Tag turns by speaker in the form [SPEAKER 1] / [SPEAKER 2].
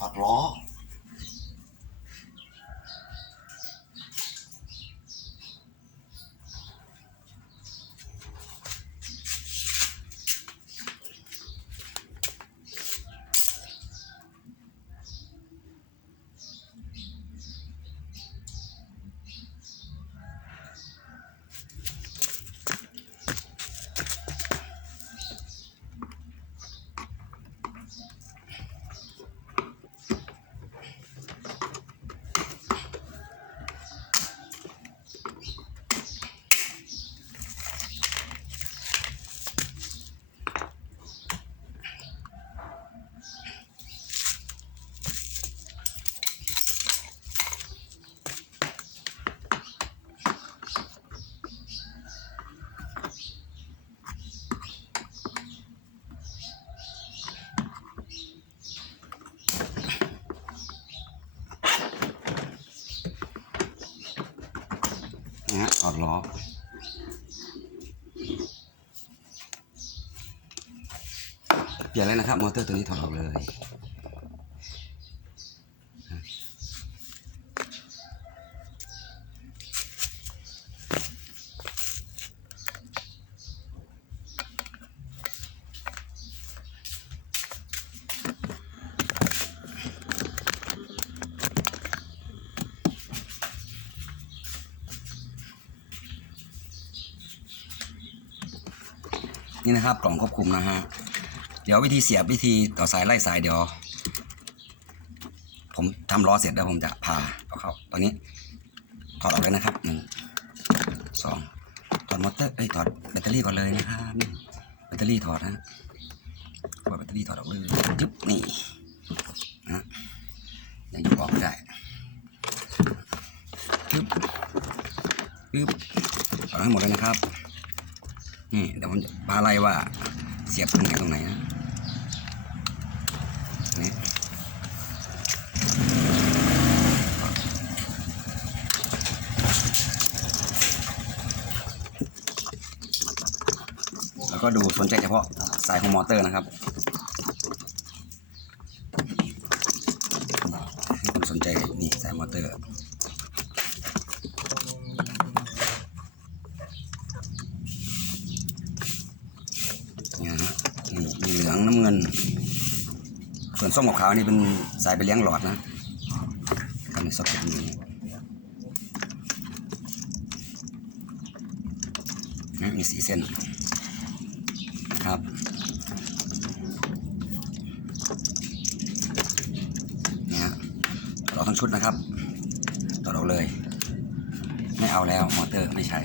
[SPEAKER 1] ถอดล้อ ฮะถอดล้อเปลี่ยนเลยนะครับ มอเตอร์ตัวนี้ถอดออกเลย นี่นะครับ กล่องควบคุมนะฮะ เดี๋ยววิธีเสียบวิธีต่อสายไล่สายเดี๋ยว ผมทำล้อเสร็จแล้วผมจะพาเอาเข้าตอนนี้ถอดออกเลยนะครับหนึ่งสองถอดมอเตอร์เอ้ถอดแบตเตอรี่ก่อนเลยนะครับนี่แบตเตอรี่ถอดนะถอดแบตเตอรี่ถอดออกเลยจึ๊บนี่นะยังอยู่ออกไม่ได้จึ๊บจึ๊บถอดให้หมดเลยนะครับ นี่เดี๋ยวผมจะพาไล่ว่าเสียบตรงไหนตรงไหนนะนี่แล้วก็ดูสนใจเฉพาะสายของมอเตอร์นะครับคนสนใจนี่สายมอเตอร์ เนี่ยนะนี่มีเหลื องน้ำเงิน ส่วนส้มกับขาวนี่เป็นสายไปเลี้ยงหลอดนะทำในซ็อกเก็ตนี้มีสีเส้นนะครับเนี่ยฮะต่อทั้งชุดนะครับ ต่อดออกเลย ไม่เอาแล้วมอเตอร์ไม่ใช้